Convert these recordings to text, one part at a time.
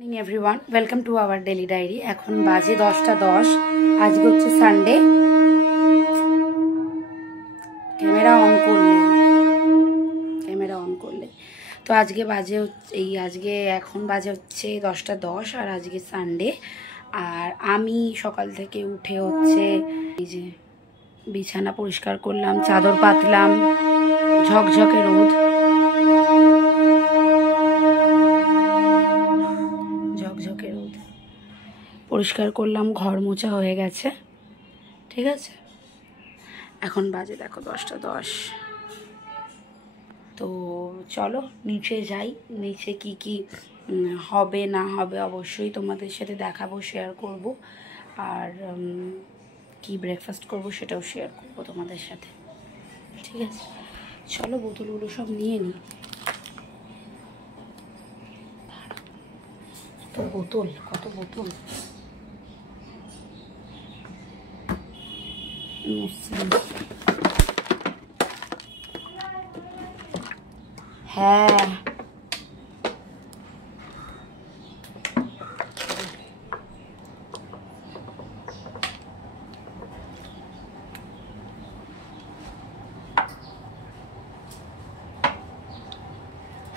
Morning everyone, welcome to our daily diary. এখন বাজে 10টা 10। আজকে হচ্ছে সানডে। ক্যামেরা অন করলে তো আজকে বাজে আজকে এখন বাজে হচ্ছে 10টা 10 আর আজকে সানডে। আর আমি সকাল থেকে উঠে হচ্ছে এই যে বিছানা পরিষ্কার করলাম, চাদর পাতলাম, ঝকঝকে রোদ, পরিষ্কার করলাম, ঘর মোছা হয়ে গেছে। ঠিক আছে, এখন বাজে দেখো 10টা 10। তো চলো নিচে যাই। নিচে কি কি হবে না হবে অবশ্যই তোমাদের সাথে দেখাবো, শেয়ার করব। আর কি ব্রেকফাস্ট করব সেটাও শেয়ার করব তোমাদের সাথে। ঠিক আছে, চলো বোতলগুলো সব নিয়ে নিই। কত বোতল হ্যাঁ,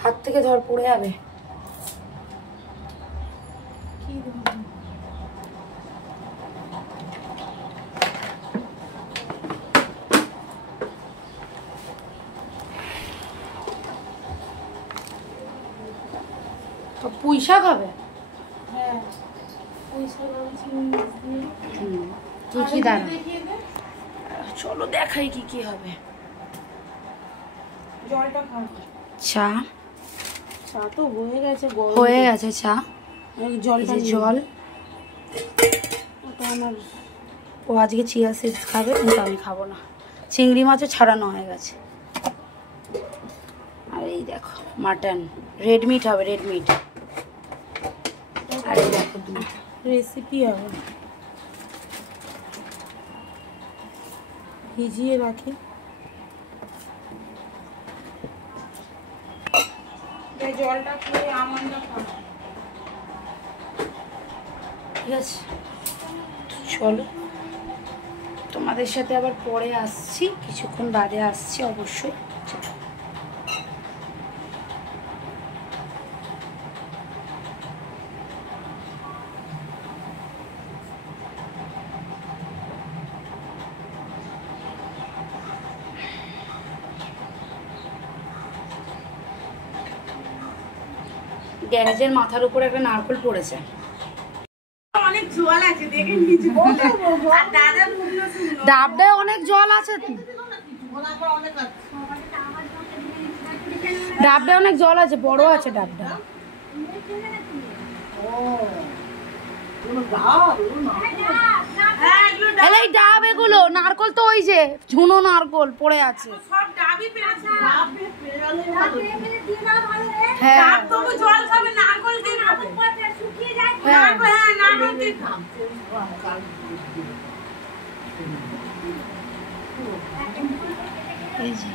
হাত থেকে ধর পড়ে যাবে। তো পুঁই শাক হবে? হ্যাঁ, পুঁই শাক কি কি দাঁড়া, চলো দেখাই কি কি হবে। জলটা খাও। চা তো হয়ে গেছে চা। জলটা জল। ওটা আমার ও আজকে চিয়া সিডস খাবে, কিন্তু আমি খাবো না। চিংড়ি মাছও ছাড়ানো হয়ে গেছে। আর এই দেখো মাটন, রেড মিট হবে, রেড মিট। আর এই দেখো দুধ, রেসিপি হবে, ভিজিয়ে রাখি। জলটা খেয়ে আমন্ডটা খাও। ঠিক আছে, চলো তোমাদের সাথে আবার পরে আসছি, কিছুক্ষণ বাদে আসছি অবশ্যই। গ্যারেজের মাথার উপর একটা নারকেল পড়েছে। অনেক জল আছে, দেখে নিচে আর দাদা ডাবটায় অনেক জল আছে, ডাবটায় অনেক জল আছে, বড় আছে ডাবটা। এই ডাব, এগুলো নারকল তো ওই যে ঝুনো নারকল পড়ে আছে। সব ডাবই পেরেছে। হ্যাঁ, ডাব তো জল খাবে, নারকল দিয়ে খাবে। শুকিয়ে যায় নারকল, হ্যাঁ নারকল দিয়ে খাবে। এই যে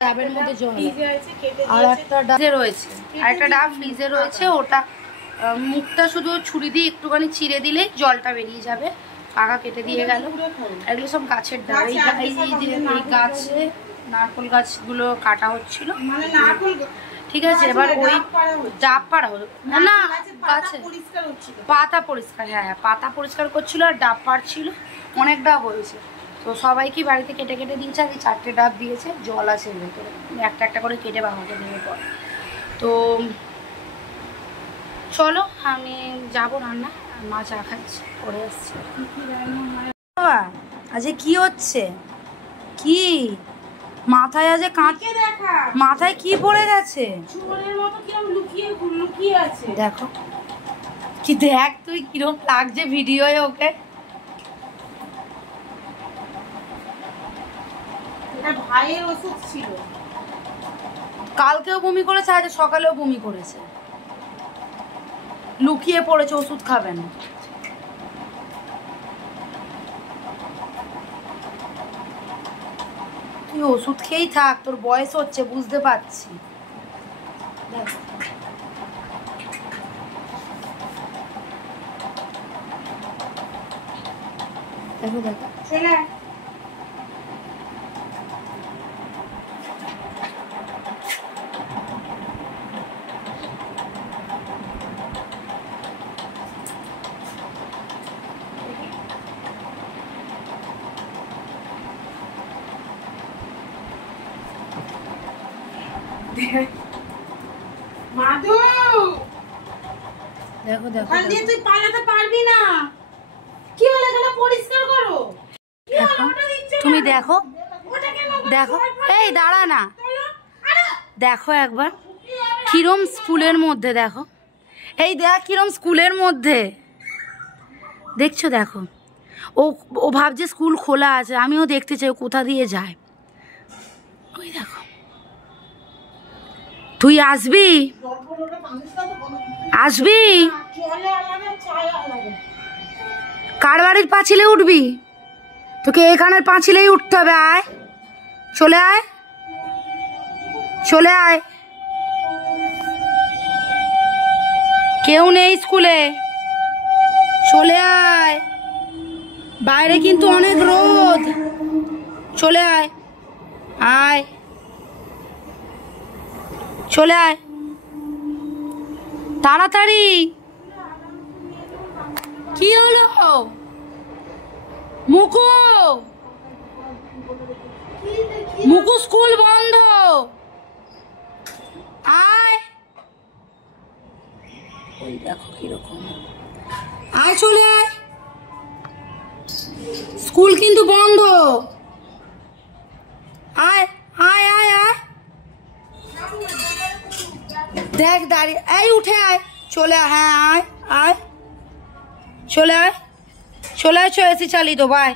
ডাবের মধ্যে জল, ভিজে আছে, কেটে আর দিয়েছে। একটা ডাবে রয়েছে, আর একটা ডাব ফ্রিজে রয়েছে। ওটা মুখটা শুধু ছুরি দিয়ে একটুখানি চিড়ে দিলেই জলটা বেরিয়ে যাবে। পাকা কেটে দিয়ে গেল। এগুলো সব গাছের ডাব। এই গাছে নারকল গাছগুলো কাটা হচ্ছিল। মানে নারকল, ঠিক আছে, এবার ওই ডাব পাড়া হলো না, গাছে পরিষ্কার হচ্ছিল, পাতা পরিষ্কার, হ্যাঁ পাতা পরিষ্কার করছিল আর ডাব পাড়ছিল। অনেক ডাব হয়েছে, তো সবাইকে বাড়িতে কেটে কেটে দিয়েছে। আর 4টে ডাব দিয়েছে, জল আছে এর ভেতরে, একটা একটা করে কেটে বাবাকে দেবে পর। তো চলো আমি যাবো রান্না, মা চা খাচ্ছে, করে আসছি। বাবা আজকে কি হচ্ছে? কি মাথায় আজ কাঁচে দেখা, মাথায় কি পড়ে গেছে? চোরের মতো কিরকম লুকিয়ে আছে। দেখো কি, দেখ তুই কিরকম লাগছে ভিডিওয়ে ওকে। এটা ভাইয়ের ওষুধ ছিল। কালকেও বমি করেছে, আজ সকালেও বমি করেছে, লুকিয়ে পড়েছে, ওষুধ খাবেন। তুই ওষুধ খেয়েই থাক, তোর বয়স হচ্ছে বুঝতে পারছি। দেখো দেখো চলে মাধু, দেখো দেখো ওখান দিয়ে তুই পালাতে পারবি না। কি হলো, এখানে পরিষ্কার করো। কি হলো, ওটা দিচ্ছে তুমি কেন? দেখো ওটা কেন? দেখো এই দাঁড়া না চলো। আরে, দেখো একবার কিরম স্কুলের মধ্যে দেখো এই দেখ কিরম স্কুলের মধ্যে দেখছো দেখো ও ও ভাবছে স্কুল খোলা আছে আমিও দেখতে চাই ও কোথা দিয়ে যায় ওই দেখো তুই আসবি আসবি চলে আলাদা, চায় আলাদা। কার বাড়ির পাঁচিলে উঠবি তোকে এখানের পাঁচিলেই উঠতে হবে আয় চলে আয় চলে আয় কেউ নেই স্কুলে চলে আয় বাইরে কিন্তু অনেক রোদ চলে আয় আয় চলে আয় তাড়াতাড়ি কি হলো মুকু মুকু স্কুল বন্ধ আয় ওই দেখো কিরকম আয় চলে আয় স্কুল কিন্তু বন্ধ আয় আয় আয় আয় দেখ দাঁড়িয়ে এই উঠে আয় চলে আয় হ্যাঁ আয় আয় চলে আয় চলে আয় এসি চালিয়ে দেবো আয়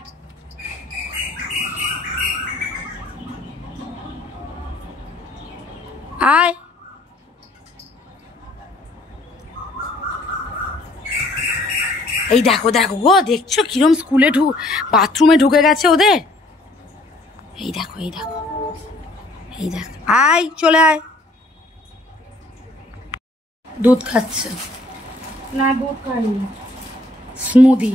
আয় এই দেখো দেখো গো দেখছো কিরম স্কুলে বাথরুমে ঢুকে গেছে ওদের এই দেখো এই দেখো এই দেখো আয় চলে আয় দুধ খাচ্ছে না, দুধ খাইনি। স্মুদি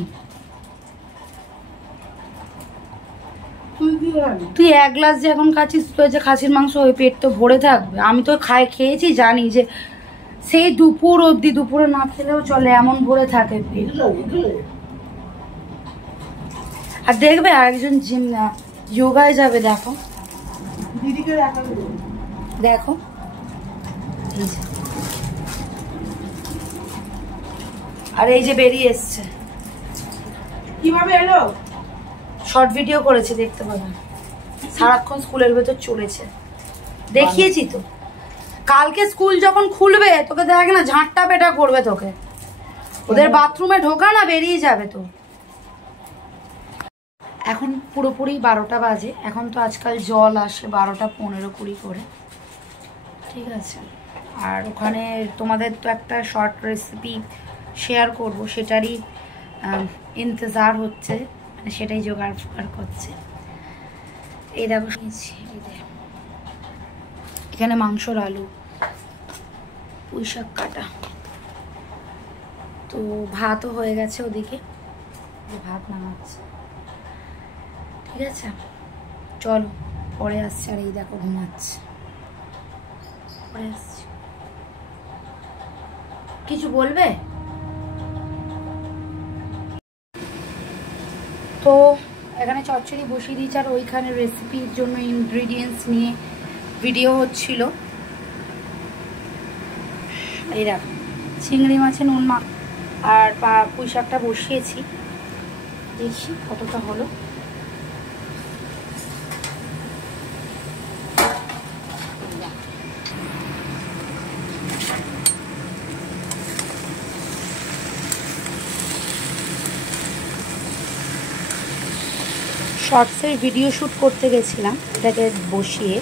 তুই কি খাবি? তুই এক গ্লাস যে এখন খাচ্ছিস তো যে খাসির মাংস ওই পেট তো ভরে থাকবে আমি তো খেয়েছি জানি যে সেই দুপুর অবধি দুপুরে না খেলেও চলে এমন ভরে থাকে পেট আর দেখবে আরেকজন জিম যোগায় যাবে দেখো দিদিকে দেখাবি। দেখো এই যে। আর এই যে বেরিয়ে এসছে কিভাবে এলো? শর্ট ভিডিও করেছে দেখতে পাবেন সারাক্ষণ স্কুলের ভেতর চলেছে দেখিয়েছি তো কালকে স্কুল যখন খুলবে তোকে দেখ না ঝাঁটটা পেটা করবে তোকে ওদের বাথরুমে ঢোকা না বেরিয়ে যাবে তো এখন পুরোপুরি 12টা বাজে এখন তো আজকাল জল আসে 12টা 15-20 করে ঠিক আছে আর ওখানে তোমাদের তো একটা শর্ট রেসিপি শেয়ার করব সেটারই ইন্তজার হচ্ছে মানে সেটাই জোগাড় ফোগাড় করছে এই দেখো শুনেছি এখানে মাংসর আলু পুঁই শাক কাটা তো ভাতও হয়ে গেছে ওদিকে ভাত নামাচ্ছে ঠিক আছে চলো পরে আসছে আর এই দেখো ঘুমাচ্ছে পরে আসছি কিছু বলবে তো এখানে চচ্চড়ি বসিয়ে দিয়েছি আর ওইখানে রেসিপির জন্য ইনগ্রিডিয়েন্টস নিয়ে ভিডিও হচ্ছিল এই দেখো চিংড়ি মাছে নুন মাখ আর পুঁই শাকটা বসিয়েছি দেখি কতটা হলো শর্টসের ভিডিও শ্যুট করতে গেছিলাম এটাকে বসিয়ে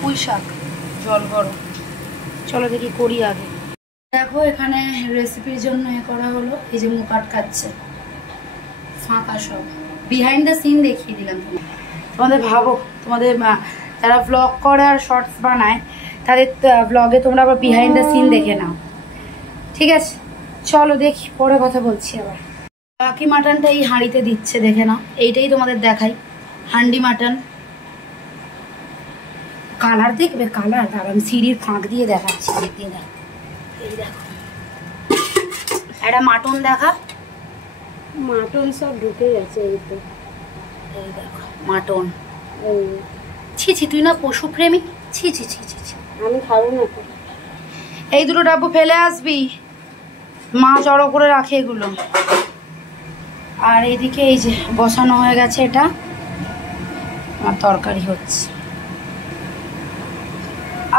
পুঁই শাক জল গরম চলো দেখি করি আগে দেখো এখানে রেসিপির জন্য এ করা হলো এই যে মুখ আটকাচ্ছে ফাঁকা সব বিহাইন্ড দ্য সিন দেখিয়ে দিলাম তোমাদের ভাবো তোমাদের যারা ব্লগ করে আর শর্টস বানায় তাদের ব্লগে তোমরা আবার বিহাইন্ড দ্য সিন দেখে নাও ঠিক আছে চলো দেখি, পরে কথা বলছি আবার। বাকি মাটনটা এই হাঁড়িতে দিচ্ছে, দেখে নাও। এইটাই তোমাদের দেখাই, হান্ডি মাটন। কালার দেখবে, কালার। আর আমি সিঁড়ির ফাঁক দিয়ে দেখাচ্ছি, দিয়ে দেখো। এই দেখো, একটা মাটন দেখা। মাটন সব ঢুকে গেছে এই তো। এই দেখো মাটন। ছি ছি, তুই না পশু প্রেমিক। ছি ছি ছি ছি ছি, আমি খাবো না তো। এই দুটো ডাব্বু ফেলে আসবি, মা জড়ো করে রাখে এগুলো। আর এইদিকে এই যে বসানো হয়ে গেছে, এটা আমার তরকারি হচ্ছে।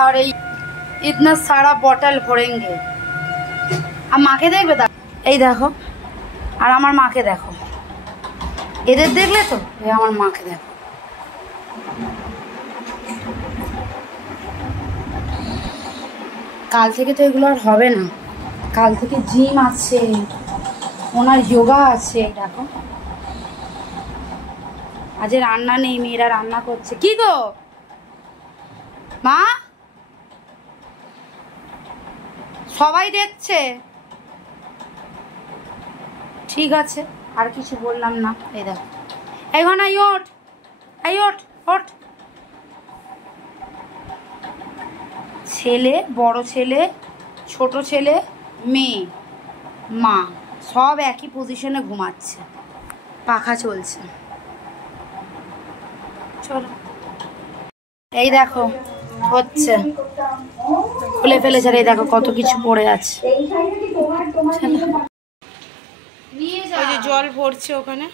আর এই ইতনা সারা বটল ভরেঙ্গে। আর মাকে দেখবে, এই দেখো। আর আমার মাকে দেখো, এদের দেখলে তো, এই আমার মাকে দেখো। কাল থেকে তো এগুলো আর হবে না, কাল থেকে জিম আছে, ওনার যোগা আছে। দেখো আজ রান্না নেই, মেয়েরা রান্না করছে। কি গো মা, সবাই দেখছে। ঠিক আছে, আর কিছু বললাম না। এই দেখো, এই ঘনা ওঠ, এই ওঠ ওঠ। ছেলে, বড় ছেলে, ছোট ছেলে, মেয়ে, মা, সব একই পজিশনে ঘুমাচ্ছে, পাখা চলছে। চলো, এই দেখো হচ্ছে, খুলে ফেলেছে। এই দেখো কত কিছু পড়ে আছে। ওই যে জল ভরছে ওখানে।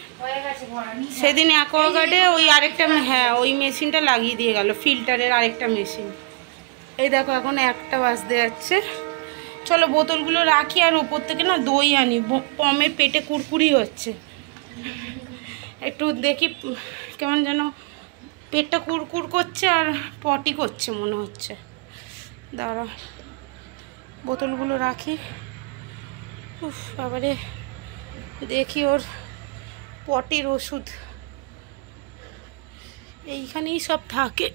সেদিন অ্যাকোয়াগার্ডে ওই আরেকটা, হ্যাঁ ওই মেশিনটা লাগিয়ে দিয়ে গেল, ফিল্টারের আরেকটা মেশিন। এই দেখো এখন একটা বাজতে যাচ্ছে। চলো বোতলগুলো রাখি, আর ওপর থেকে না দই আনি। পমের পেটে কুরকুরি হচ্ছে, একটু দেখি কেমন যেন পেটটা কুরকুর করছে, আর পটি করছে মনে হচ্ছে। দাঁড়া, বোতলগুলো রাখি। উফ বাবারে, দেখি ওর পটির ওষুধ এইখানেই সব থাকে।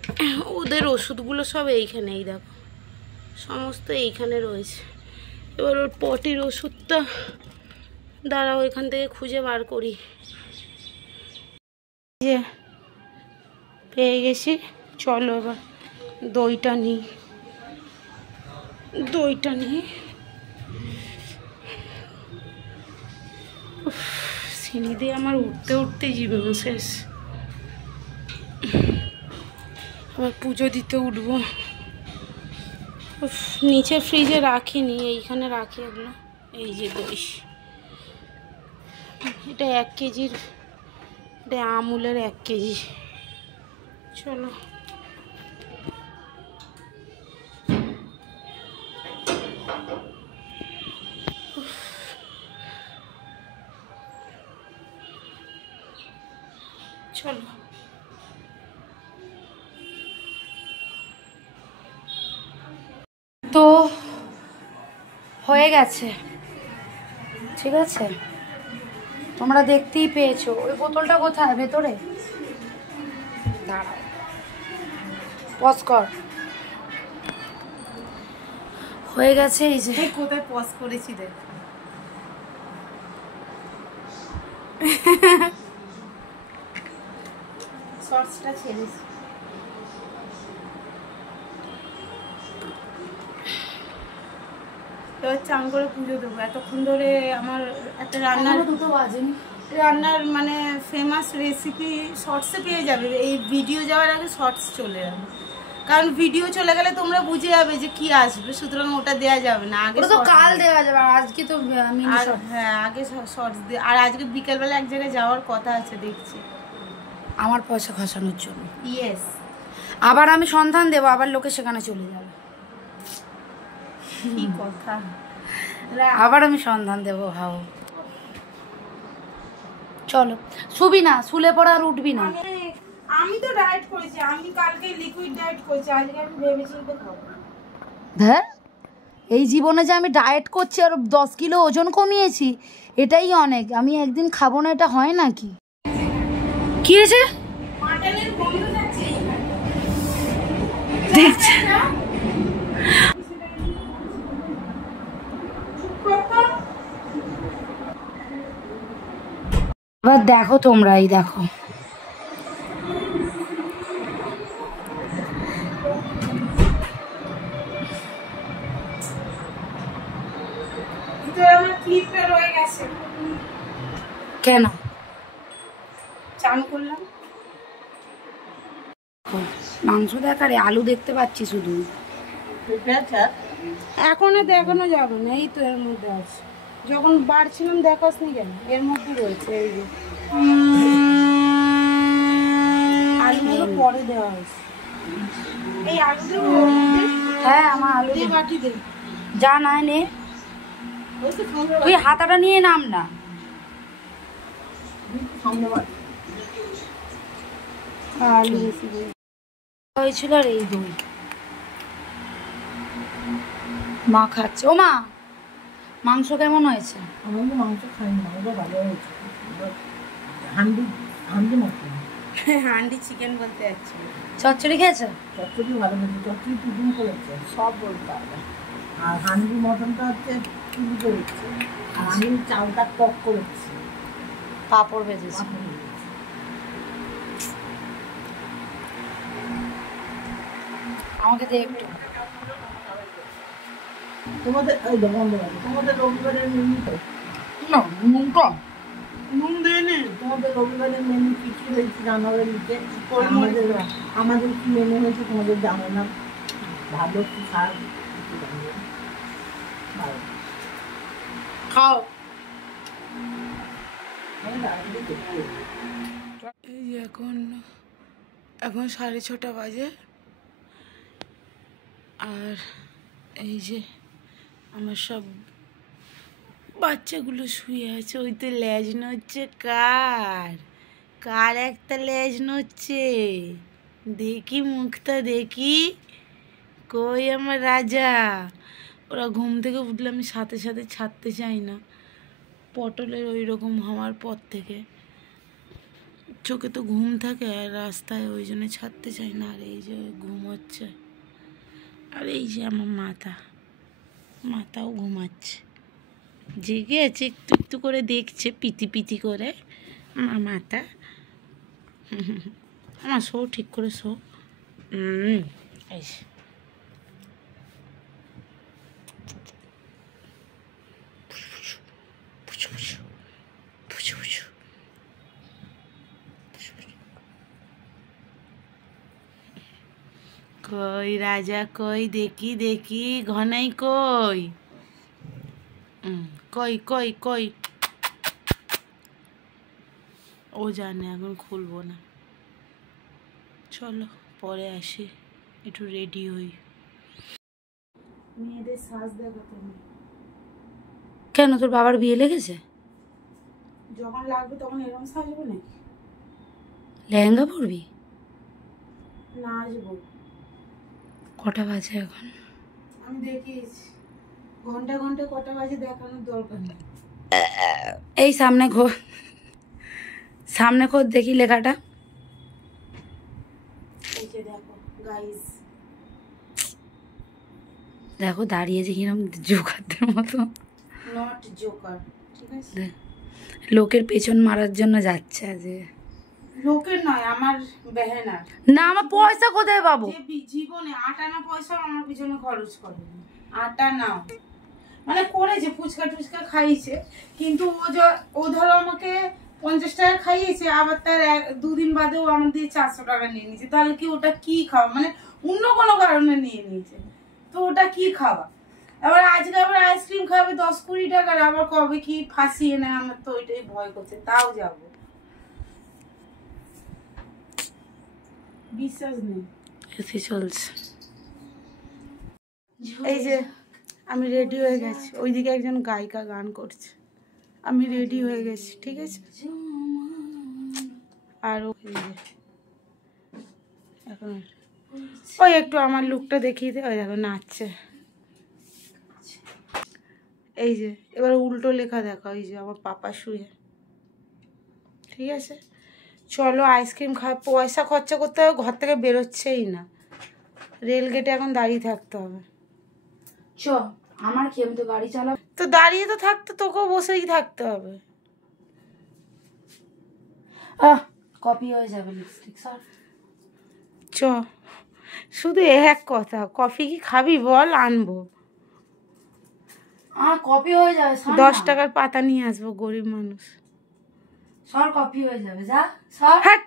ওদের ওষুধগুলো সব এইখানেই, দেখো সমস্ত এইখানে রয়েছে। এবার ওর পটির ওষুধটা দাঁড়াও এখান থেকে খুঁজে বার করি। যে পেয়ে গেছি, চলো এবার দইটা নিই, দইটা নিই। সিঁড়ি দিয়ে আমার উঠতে উঠতে জীবন শেষ। আবার পুজো দিতে উঠবো। নিচে ফ্রিজে রাখিনি, এইখানে রাখি এগুলো। এই যে দই, এটা 1 কেজির, এটা আমুলের 1 কেজি। চলো চলো। তো হয়ে গেছে, ঠিক আছে, তোমরা দেখতেই পেয়েছো। ওই বোতলটা কোথায়, ভেতরে? দাঁড়াও, পজ কর। হয়ে গেছে। এই যে কোথায় পজ করেছি দেখ, শর্টসটা ছেড়েছি। এবার চান করে পুজো দেবো। এতক্ষণ ধরে আমার একটা রান্নার, দুটো বাজেনি, রান্নার মানে ফেমাস রেসিপি শর্টসে পেয়ে যাবে। এই ভিডিও যাওয়ার আগে শর্টস চলে যাবে, কারণ ভিডিও চলে গেলে তোমরা বুঝে যাবে যে কি আসবে, সুতরাং ওটা দেওয়া যাবে না। আগে তো কাল দেওয়া যাবে, আর আজকে তো হ্যাঁ আগে শর্টস দিয়ে। আর আজকে বিকেলবেলা এক জায়গায় যাওয়ার কথা আছে, দেখছি। আমার পয়সা খসানোর জন্য। ইয়েস, আবার আমি সন্ধান দেবো, আবার লোকে সেখানে চলে যাবে। কি কথা, আবার আমি সন্ধান দেবো, ভাবো। চলো, শুবি না, শুলে পড়া আর উঠবি না। আমি তো ডায়েট করেছি, আমি কালকে লিকুইড ডায়েট করেছি, আজকে আমি ভেবেচিন্তে খাবো। হ্যাঁ, এই জীবনে যে আমি ডায়েট করছি আর 10 কিলো ওজন কমিয়েছি, এটাই অনেক। আমি একদিন খাবো না, এটা হয় নাকি? কি হয়েছে মাটনের গন্ধ যাচ্ছে দেখছে? এবার দেখো তোমরা, এই দেখো কেন চান করলাম। মাংস দেখারে আলু দেখতে পাচ্ছি শুধু, এখনো দেখানো যাবে না, এই তো এর মধ্যে আছে। যখন বাড়ছিলাম দেখাসনি কেন? এর মধ্যে রয়েছে। এই যে আলুগুলো পরে দেওয়া হয়েছে। এই আলু দেবো? হ্যাঁ আমার আলু দিয়ে বাটি দে। যা না নে, তুই হাতাটা নিয়ে নাম না। আলু বেশি হয়েছিল আর এই দই মা খাচ্ছে। ও মা, মাংস কেমন হয়েছে? মাংস খাই না, ভালো হয়েছে। হান্ডি হান্ডি মটন, হান্ডি চিকেন বলতে যাচ্ছি। চচ্চড়ি খেয়েছে? চচ্চড়ি ভালো হয়েছে, চচ্চড়ি টিফিন করেছে, সব বলতে পারবে। আর হান্ডি মটনটা হচ্ছে চুলি করেছে, আর আমি চালটা টক করেছি, পাঁপড় ভেজেছে। আমাকে দে একটু। তোমাদের ওই তোমাদের রবিবারের মেনু তো না, নুন কম। নুন দিয়ে নে। তোমাদের রবিবারের মেনু কি কি হয়েছে জানাবে নিচে। আমাদের কি মেনু হয়েছে তোমাদের জানো না, ভালো কি খারাপ খাও। এই যে এখন 6:30 বাজে, আর এই যে আমার সব বাচ্চাগুলো শুয়ে আছে। ওই তো লেজ নড়ছে, কার একটা লেজ নড়ছে, দেখি মুখটা দেখি, কই আমার রাজা। ওরা ঘুম থেকে উঠলে আমি সাথে সাথে ছাড়তে চাই না, পটলের ওই রকম হওয়ার পর থেকে চোখে তো ঘুম থাকে আর রাস্তায়, ওই জন্য ছাড়তে চাই না। আর এই যে ঘুম হচ্ছে, আর এই যে আমার মাথাও ঘুমাচ্ছে, জেগে আছে, একটু একটু করে দেখছে পিতি পিতি করে আমার মাথা। আমার শো ঠিক করে শো। এই যে কই রাজা, কই দেখি দেখি, ঘনাই কই, কই কই কই। ও জানে এখন খুলবো না, চলো পরে আসি, একটু রেডি হই। মেয়েদের সাজ দেখাতে নেই। কেন, তোর বাবার বিয়ে লেগেছে? যখন লাগবে তখন এরকম সাজবো নাকি? লেহেঙ্গা পরবি? না আসবো। কটা বাজে এখন? আমি দেখিয়েছি, ঘন্টা ঘন্টা কটা বাজে দেখানোর দরকার নেই। এই সামনে খোঁজ দেখি লেখাটা। এই যে দেখো গাইস, দেখো দাঁড়িয়েছে কিরম জোকারদের মতো, নট জোকার, ঠিক আছে? লোকের পেছন মারার জন্য যাচ্ছে আজকে। লোকের নয়, আমার বেহেনার। না, আমার পয়সা কোথায় পাবো? জীবনে 8 আনা পয়সা আমার পিছনে খরচ করেনি, 8 আনাও। মানে করেছে, ফুচকা টুচকা খাইয়েছে, কিন্তু ও ধরো আমাকে 50 টাকা খাইয়েছে, আবার তার 2 দিন বাদেও আমার দিয়ে 400 টাকা নিয়ে নিয়েছে। তাহলে কি ওটা কি খাওয়া? মানে অন্য কোনো কারণে নিয়ে নিয়েছে, তো ওটা কি খাওয়া? আবার আজকে আবার আইসক্রিম খাবে 10-20 টাকার, আবার কবে কি ফাঁসিয়ে নেয়, আমার তো ওইটাই ভয় করছে। তাও যাবো, বিশ্বাস নেই। এসে চলছে। এই যে আমি রেডি হয়ে গেছি, ওইদিকে একজন গায়িকা গান করছে, আমি রেডি হয়ে গেছি, ঠিক আছে? আর এখন ওই একটু আমার লুকটা দেখিয়ে দে, ওই দেখো নাচছে। এই যে এবার উল্টো লেখা দেখো, এই যে আমার পাপা শুয়ে, ঠিক আছে? চলো আইসক্রিম খাওয়া, পয়সা খরচা করতে হবে, ঘর থেকে বেরোচ্ছেই না, রেল গেটে এখন দাঁড়িয়ে থাকতে হবে। চ, আমার কি, আমি তো গাড়ি চালাবো। তো দাঁড়িয়ে তো থাকতে, তোকেও বসেই থাকতে হবে। কপি হয়ে যাবে লিপস্টিক স্যার। চ শুধু এক কথা, কফি কি খাবি বল? আনবো। কপি হয়ে যাবে, 10 টাকার পাতা নিয়ে আসবো, গরিব মানুষ। সর কপি হয়ে যাবে, যা সর। হাট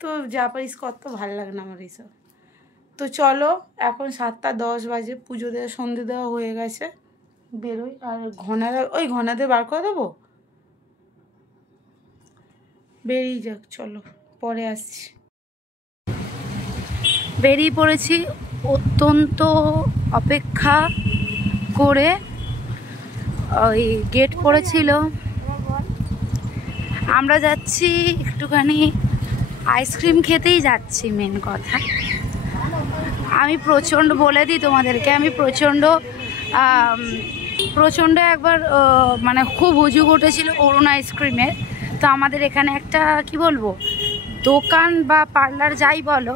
তো যা পারিস কত ভালো লাগে না আমার এইসব। তো চলো, এখন 7টা 10 বাজে, পুজো দেওয়া সন্ধে দেওয়া হয়ে গেছে, বেরোই। আর ঘনাদের বার করে দেবো, বেরিয়ে যাক। চলো পরে আসছি। বেরিয়ে পড়েছি অত্যন্ত অপেক্ষা করে। ওই গেট পড়েছিল, আমরা যাচ্ছি একটুখানি আইসক্রিম খেতেই যাচ্ছি। মেন কথা আমি প্রচণ্ড বলে দিই তোমাদেরকে, আমি প্রচণ্ড একবার মানে খুব হুজুগ উঠেছিল অরুণ আইসক্রিমের। তো আমাদের এখানে একটা কি বলবো দোকান বা পার্লার যাই বলো,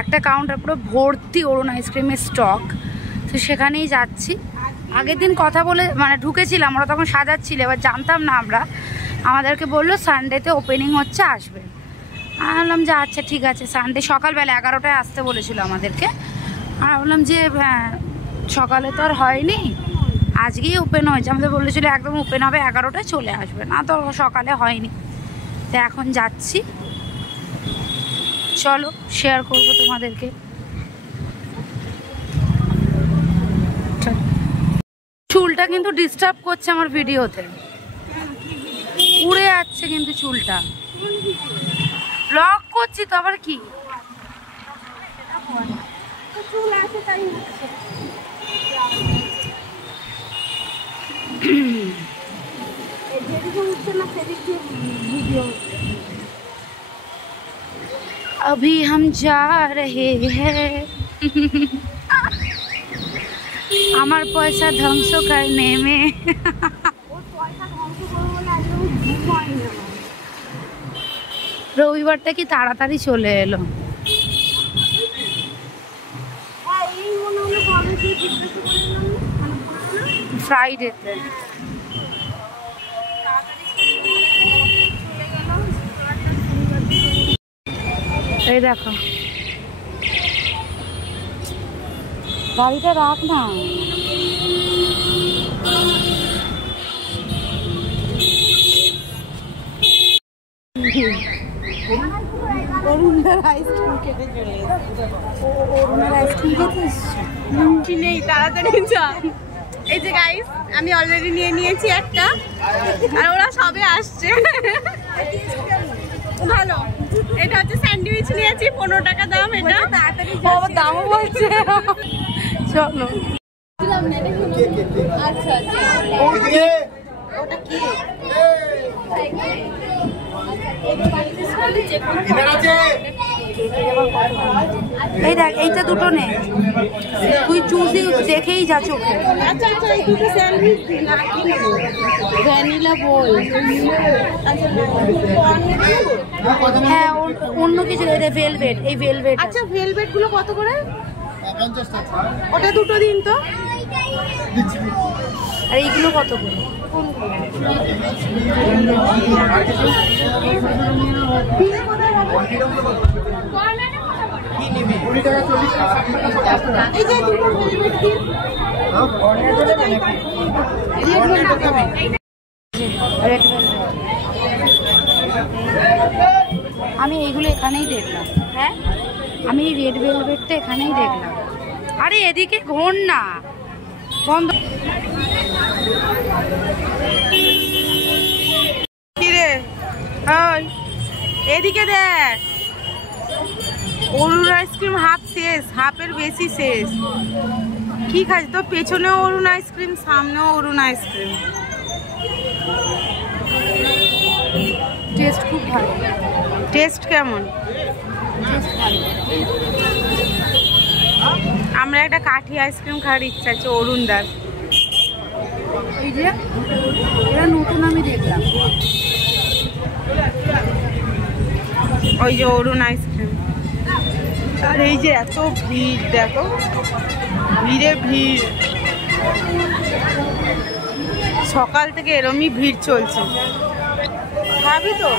একটা কাউন্টার পুরো ভর্তি অরুণ আইসক্রিমের স্টক। তো সেখানেই যাচ্ছি। আগের দিন কথা বলে মানে ঢুকেছিলাম, ওরা তখন সাজাচ্ছিল, এবার জানতাম না আমরা। আমাদেরকে বললো সানডেতে ওপেনিং হচ্ছে, আসবে। আমি বললাম যে আচ্ছা ঠিক আছে। সানডে সকালবেলা 11টায় আসতে বলেছিল আমাদেরকে। আর বললাম যে হ্যাঁ সকালে তো আর হয়নি, আজকেই ওপেন হয়েছে। আমাদের বলেছিল একদম ওপেন হবে 11টায়, চলে আসবে না, তো সকালে হয়নি। তো এখন যাচ্ছি, চলো শেয়ার করবো তোমাদেরকে। চুলটা কিন্তু ডিস্টার্ব করছে আমার ভিডিওতে, উড়ে যাচ্ছে কিন্তু চুলটা। ব্লগ করছি তো আবার কি। अभी हम जा रहे हैं আমার পয়সা ধ্বংস করনে মে। রবিবারটা কি তাড়াতাড়ি চলে এলো। ফ্রাইডেতে এই দেখো, গাড়িটা রাখ না। অরুণদার আইসক্রিম খেতে চলে এসেছে। অরুণের আইসক্রিম খেতে এসছে নেই, তাড়াতাড়ি যা। এই যে গাইস, আমি অলরেডি নিয়ে নিয়েছি একটা, আর ওরা সবে আসছে। ভালো, এটা হচ্ছে স্যান্ডউইচ নিয়েছি, 15 টাকা দাম। এটা দামও বলছে। চলো আচ্ছা আচ্ছা, ওটা কি? এই দেখ, এইটা দুটো নে, তুই চুজি দেখেই যা চোখে। আচ্ছা আচ্ছা, এই দুটো স্যান্ডউইচ না, কি নেব? ভ্যানিলা বোল। হ্যাঁ অন্য কিছু, ভেলভেট, এই ভেলভেট। আচ্ছা, ভেলভেট গুলো কত করে? ওটা দুটো দিন তো। আর এইগুলো কত করে? আমি এইগুলো এখানেই দেখলাম। হ্যাঁ, আমি এই রেড ভেলভেটটা এখানেই দেখলাম। আরে এদিকে ঘোর না, বন্ধ। কিরে ওই এদিকে দেখ, অরুণ আইসক্রিম হাফ শেষ, হাফের বেশি শেষ। কি খাস তো? পেছনেও অরুণ আইসক্রিম, সামনেও অরুণ আইসক্রিম। টেস্ট খুব ভালো। টেস্ট কেমন? টেস্ট ভালো। আমরা একটা কাঠি আইসক্রিম খাওয়ার ইচ্ছা আছে অরুণদার। এই যে এটা নতুন আমি দেখলাম, ওই যে অরুণ আইসক্রিম। আর এই যে এত ভিড়, দেখো ভিড়ে ভিড়। সকাল থেকে এরমই ভিড় চলছে। খাবি তো?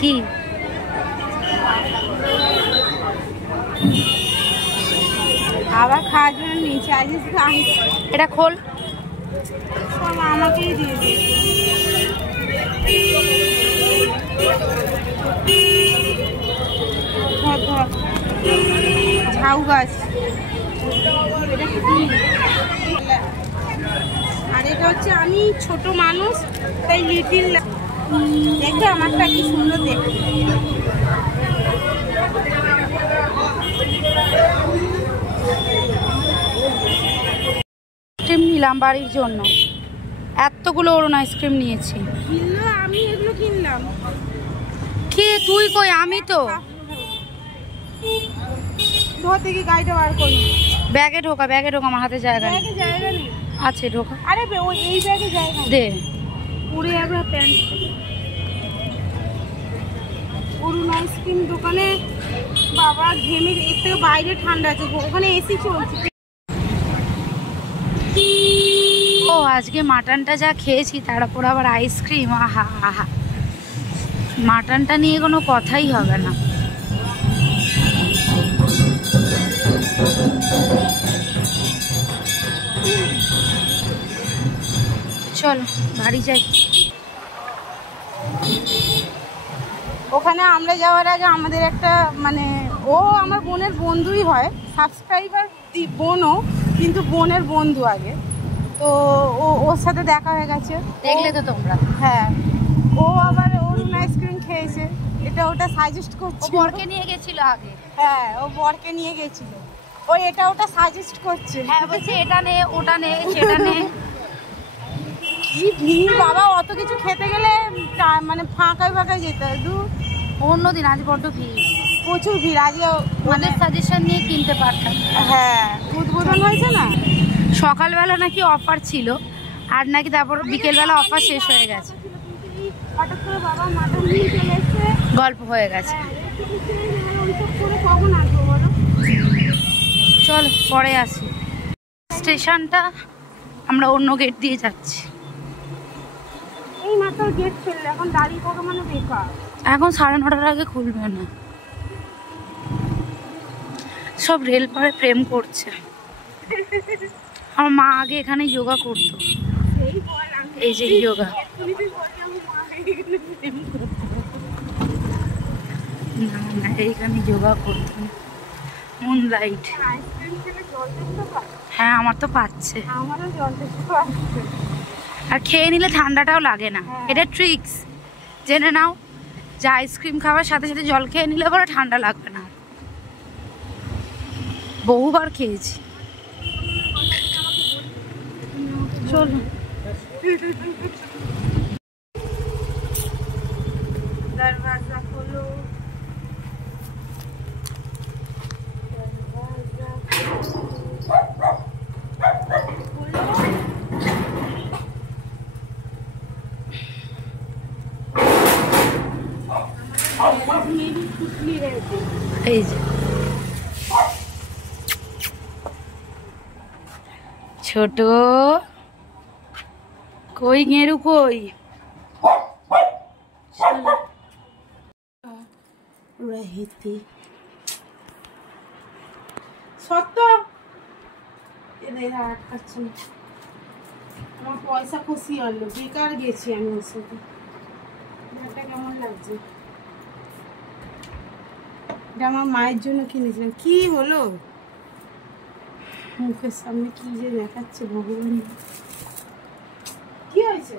কি আবার খাওয়ার জন্য নিচে আসিস? এটা খোল, সব আমাকেই দিয়ে দিই। ঝাউ গাছ, আর এটা হচ্ছে আমি ছোট মানুষ তাই লিটিল দেখবে আমারটা কি সুন্দর দেখতে। আইসক্রিম নিলাম বাড়ির জন্য, এতগুলো অরুণ আইসক্রিম নিয়েছি। কিনলো, আমি এগুলো কিনলাম। কে তুই? কই আমি তো। ধর থেকে গাড়িটা বার করি। ব্যাগে ঢোকা, ব্যাগে ঢোকা, আমার হাতে জায়গা নেই। ব্যাগে জায়গা নেই। আছে ঢোকা। আরে ওই এই ব্যাগে জায়গা দে। পুরো একবার প্যান্ট। অরুণ আইসক্রিম দোকানে বাবা ঘেমে, এর থেকে বাইরে ঠান্ডা আছে, ওখানে এসি চলছে। ও আজকে মাটনটা যা খেয়েছি তারপর আবার আইসক্রিম, আহা আহা, মাটনটা নিয়ে কোনো কথাই হবে না। চল বাড়ি যাই। ওখানে আমরা যাওয়ার আগে আমাদের একটা মানে ও আমার বোনের বন্ধুই হয়, সাবস্ক্রাইবার বোনও, কিন্তু বোনের বন্ধু আগে, তো ওর সাথে দেখা হয়ে গেছে। দেখলে তো তোমরা। হ্যাঁ, ও আবার অরুণ আইসক্রিম খেয়েছে, এটা ওটা সাজেস্ট করছে। বরকে নিয়ে গেছিল আগে। হ্যাঁ, ও বরকে নিয়ে গেছিল, ও এটা ওটা সাজেস্ট করছে। হ্যাঁ বলছে এটা নে, ওটা নে, সেটা নে। কি ভিড় বাবা, অত কিছু খেতে গেলে মানে ফাঁকায় ফাঁকায় যেতে হয়। অন্যদিন, আজ বড্ড ভিড়, প্রচুর ভিড়। আজকে মানে সাজেশন নিয়ে কিনতে পারতাম। হ্যাঁ, উদ্বোধন হয়েছে না, সকালবেলা নাকি অফার ছিল, আর নাকি তারপর বিকেলবেলা অফার শেষ হয়ে গেছে। হঠাৎ করে বাবা মাটন নিয়ে চলে এসছে, গল্প হয়ে গেছে। কখন আসবো বলো? চল পরে আসি। স্টেশনটা আমরা অন্য গেট দিয়ে যাচ্ছি। এই মাত্র গেট ফেললে, এখন দাঁড়িয়ে থাকা মানে বেকার। এখন 9:30টার আগে খুলবে না, সব রেল পারে প্রেম করছে। আমার মা আগে এখানে যোগা করতো, এই যে যোগা। না না, এইখানে যোগা করতো, মুনলাইট। হ্যাঁ আমার তো পাচ্ছে, আমারও জল দেখতে পাচ্ছে। আর খেয়ে নিলে ঠান্ডাটাও লাগে না। এটা ট্রিক্স, জেনে নাও যে আইসক্রিম খাওয়ার সাথে সাথে জল খেয়ে নিলে পরে ঠান্ডা লাগবে না। বহুবার খেয়েছি। চলো দরওয়াজা খোলো। এই যে ছোট কই, গেরু কই? রহিতি সত্য এদের আটকাচ্ছে না। আমার পয়সা খুশি হলো, বেকার গেছি আমি ওর সাথে। ব্যাগটা কেমন লাগছে? এটা আমার মায়ের জন্য কিনেছিলাম। কি হলো মুখের সামনে, কি যে দেখাচ্ছে ভগবান। কি হয়েছে?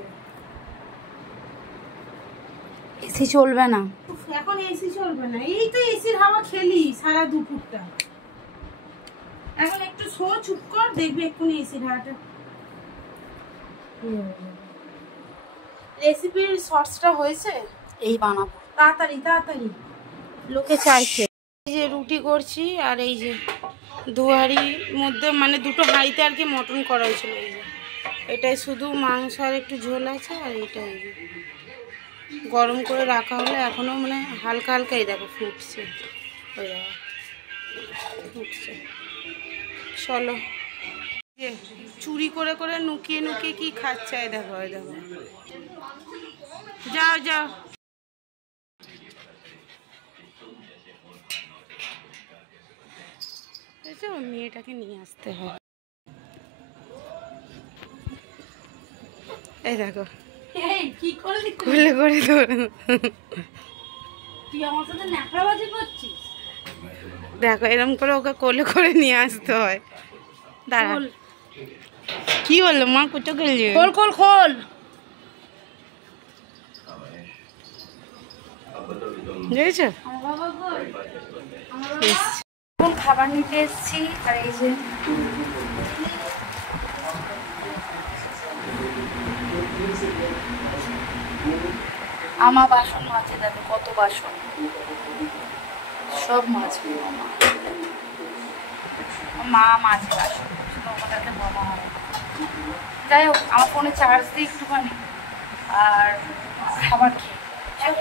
এসি চলবে না এখন এসি চলবে না? এই তো এসির হাওয়া খেলি সারা দুপুরটা। এখন একটু শো, চুপ কর, দেখবি এক্ষুনি এসির হাওয়াটা। রেসিপির শর্টসটা হয়েছে, এই বানাবো তাড়াতাড়ি তাড়াতাড়ি, লোকে চাইছে। এই যে রুটি করছি, আর এই যে দু হাঁড়ির মধ্যে মানে দুটো হাঁড়িতে আর কি মটন করা হয়েছিল। এই যে এটাই শুধু মাংস আর একটু ঝোল আছে, আর এটাই গরম করে রাখা হলে এখনো মানে হালকা হালকাই দেখো ফুটছে, ওই দেখো ফুটছে। চলো, যে চুরি করে করে নুকিয়ে নুকিয়ে কি খাচ্ছে, এই দেখো এই দেখো, যাও যাও। মেয়েটাকে নিয়ে আসতে হয়। এই দেখো কি করলি কোলে করে ধরে, তুই আমার সাথে ন্যাকড়াবাজি করছিস? দেখো এরকম করে ওকে কোলে করে নিয়ে আসতে হয়। দাঁড়া, কি হলো মা, কোথা গেলি? খোল খোল খোল। বুঝেছো? এখন খাবার নিতে এসেছি, আর এই যে আমা বাসন মাজে, দেখো কত বাসন, সব মাজবে মা মাজে বাসন, ওটাকে বলা হয়। যাই হোক, আমার ফোনে চার্জ দিই একটুখানি আর খাবার খেয়ে